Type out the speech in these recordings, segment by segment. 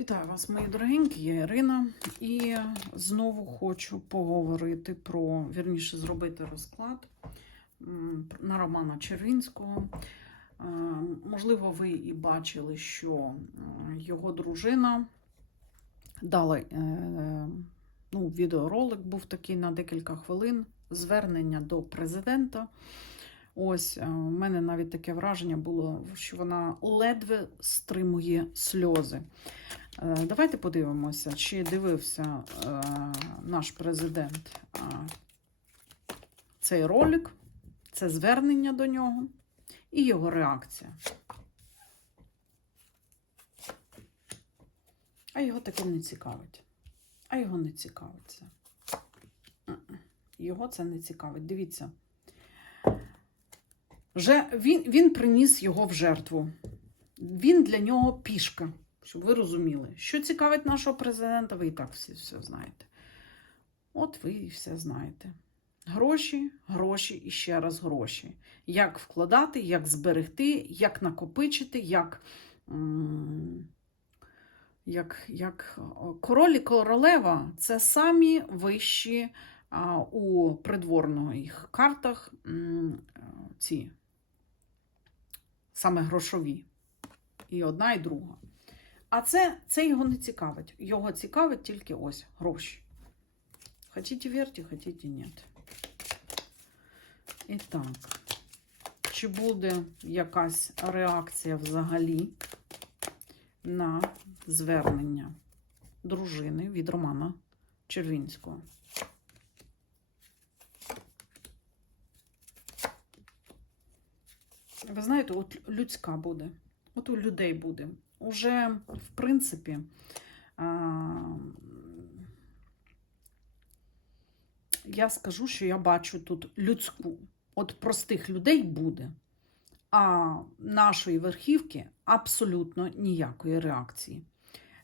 Вітаю вас, мої дорогенькі, я Ірина, і знову хочу поговорити про, вірніше, зробити розклад на Романа Червінського. Е, Можливо, ви і бачили, що його дружина дала е, ну, відеоролик, був такий на декілька хвилин, звернення до президента. Ось, е, у мене навіть таке враження було, що вона ледве стримує сльози. Е, Давайте подивимося, чи дивився е, наш президент е, цей ролик, це звернення до нього і його реакція. А його таке не цікавить. А його не цікавить це. Його це не цікавить. Дивіться. Вже він, він приніс його в жертву. Він для нього пішка. Щоб ви розуміли, що цікавить нашого президента, ви і так всі все знаєте. От ви і все знаєте. Гроші, гроші і ще раз гроші. Як вкладати, як зберегти, як накопичити, як, як, як король і королева це самі вищі а, у придворних картах ці саме грошові. І одна, і друга. А це, це його не цікавить. Його цікавить тільки ось гроші. Хотіте вірте, хотіте ні. І так, чи буде якась реакція взагалі на звернення дружини від Романа Червінського? Ви знаєте, от людська буде. От у людей буде. Уже, в принципі, я скажу, що я бачу тут людську. От простих людей буде, а нашої верхівки абсолютно ніякої реакції.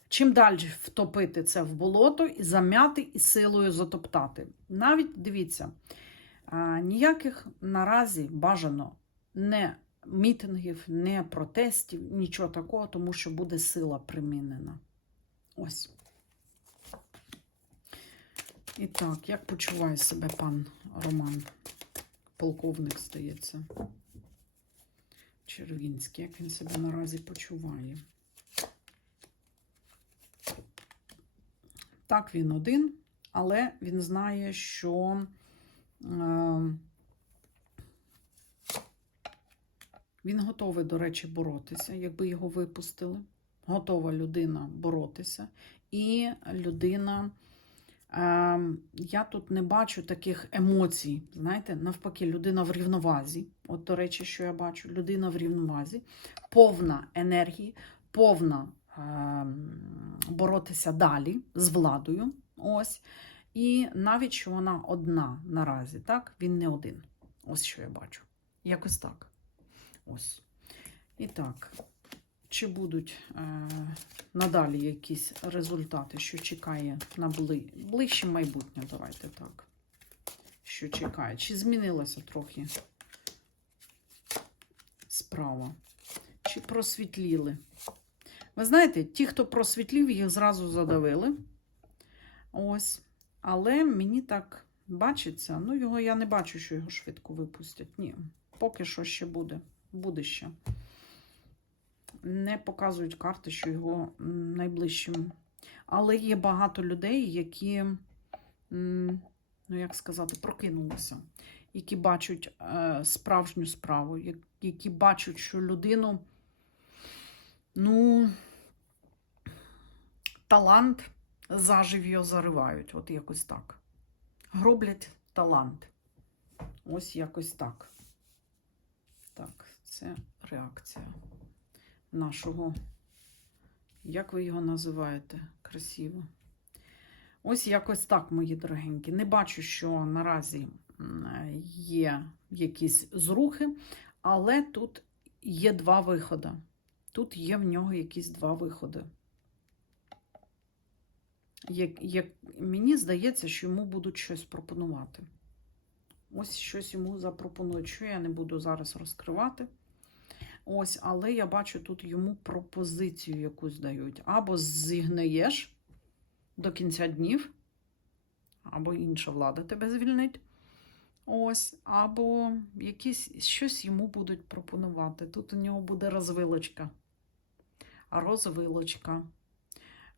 Чим далі втопити це в болото і зам'яти, і силою затоптати. Навіть дивіться, ніяких наразі бажано не мітингів, не протестів, нічого такого, тому що буде сила примінена. Ось. І так, як почуває себе пан Роман? Полковник здається. Червінський, як він себе наразі почуває? Так, він один, але він знає, що. Е, Він готовий, до речі, боротися, якби його випустили. Готова людина боротися. І людина, е, я тут не бачу таких емоцій. Знаєте, навпаки, людина в рівновазі. От, до речі, що я бачу, людина в рівновазі, повна енергії, повна е, боротися далі з владою. Ось. І навіть що вона одна наразі, так? Він не один. Ось що я бачу. Якось так. Ось. І так, чи будуть е, надалі якісь результати, що чекає на бли... ближче майбутнє, давайте так. Що чекає? Чи змінилася трохи справа? Чи просвітліли? Ви знаєте, ті, хто просвітлів, їх зразу задавили. Ось. Але мені так бачиться. Ну, його я не бачу, що його швидко випустять. Ні, поки що ще буде буде ще. Не показують карти, що його найближчим. Але є багато людей, які, ну, як сказати, прокинулися, які бачать е, справжню справу, які бачать, що людину, ну, талант зажив'я заривають. От якось так. Гроблять талант. Ось якось так. Так, це реакція нашого, як ви його називаєте? Красиво. Ось якось так, мої дорогенькі. Не бачу, що наразі є якісь зрухи, але тут є два виходи. Тут є в нього якісь два виходи. Як, як, Мені здається, що йому будуть щось пропонувати. Ось щось йому запропонують, що я не буду зараз розкривати. Ось, але я бачу, тут йому пропозицію якусь дають. Або зігниєш до кінця днів, або інша влада тебе звільнить. Ось, або якісь щось йому будуть пропонувати. Тут у нього буде розвилочка. Розвилочка.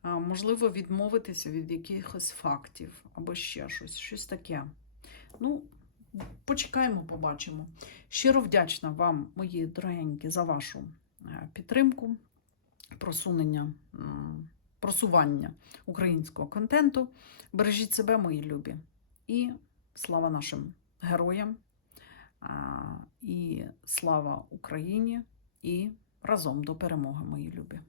Можливо, відмовитися від якихось фактів або ще щось, щось таке. Ну, почекаємо, побачимо. Щиро вдячна вам, мої дорогенькі, за вашу е, підтримку, просунення, просування українського контенту. Бережіть себе, мої любі. І слава нашим героям, і слава Україні, і разом до перемоги, мої любі.